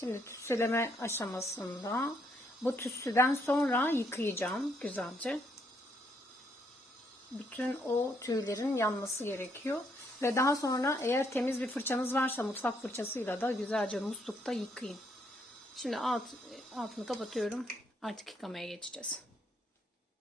Şimdi tütsüleme aşamasında bu tütsüden sonra yıkayacağım güzelce. Bütün o tüylerin yanması gerekiyor. Ve daha sonra eğer temiz bir fırçanız varsa mutfak fırçasıyla da güzelce muslukta yıkayın. Şimdi alt, altını kapatıyorum. Artık yıkamaya geçeceğiz.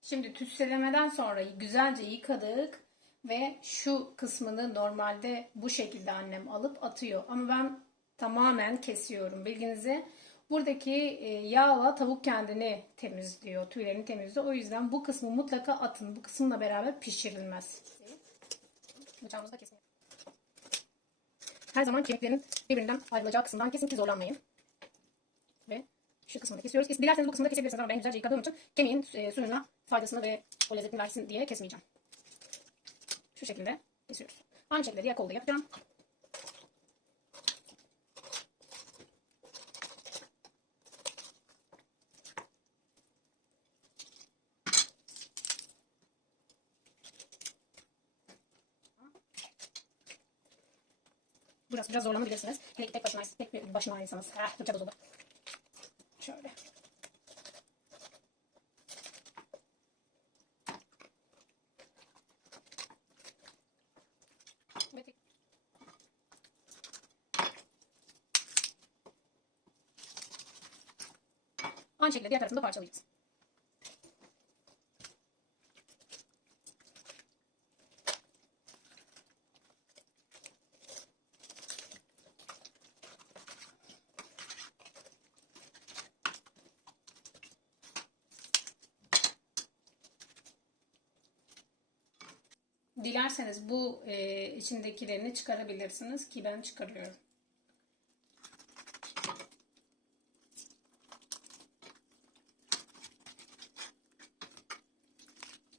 Şimdi tütsülemeden sonra güzelce yıkadık ve şu kısmını normalde bu şekilde annem alıp atıyor. Ama ben tamamen kesiyorum bilginize. Buradaki e, yağla tavuk kendini temizliyor, tüylerini temizliyor. O yüzden bu kısmı mutlaka atın. Bu kısımla beraber pişirilmez. Bıçağımızda kesin. Her zaman kemiklerin birbirinden ayrılacağı kısımdan kesin ki zorlanmayın. Ve şu kısmını kesiyoruz. Kes- Dilerseniz bu kısmını da kesebilirsiniz ama ben güzelce yıkadığım için kemiğin e, suyuna faydasını ve o lezzetini versin diye kesmeyeceğim. Şu şekilde kesiyoruz. Aynı şekilde diğer kolda yapacağım. Burası biraz zorlanabilirsiniz. Hele ki tek başına, tek bir başına ayırsanız. Ah, fırça bozuldu. Şöyle. Aynı şekilde diğer tarafını da parçalayacağız. Dilerseniz bu e, içindekilerini çıkarabilirsiniz ki ben çıkarıyorum.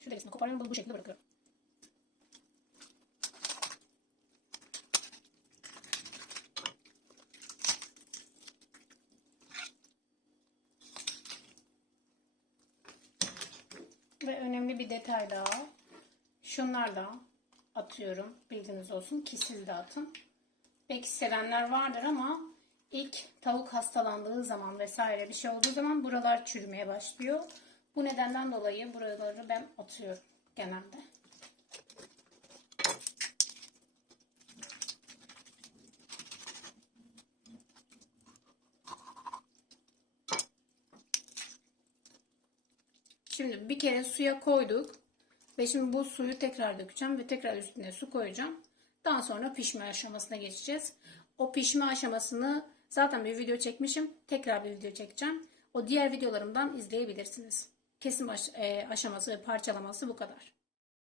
Şu derisini koparıyorum bu şekilde bırakıyorum. Ve önemli bir detay daha. Şunlar da atıyorum. Bilginiz olsun ki siz de atın. Belki sevenler vardır ama ilk tavuk hastalandığı zaman vesaire bir şey olduğu zaman buralar çürümeye başlıyor. Bu nedenden dolayı buraları ben atıyorum genelde. Şimdi bir kere suya koyduk. Ve şimdi bu suyu tekrar dökeceğim ve tekrar üstüne su koyacağım. Daha sonra pişme aşamasına geçeceğiz. O pişme aşamasını zaten bir video çekmişim. Tekrar bir video çekeceğim. O diğer videolarımdan izleyebilirsiniz. Kesim e, aşaması ve parçalaması bu kadar.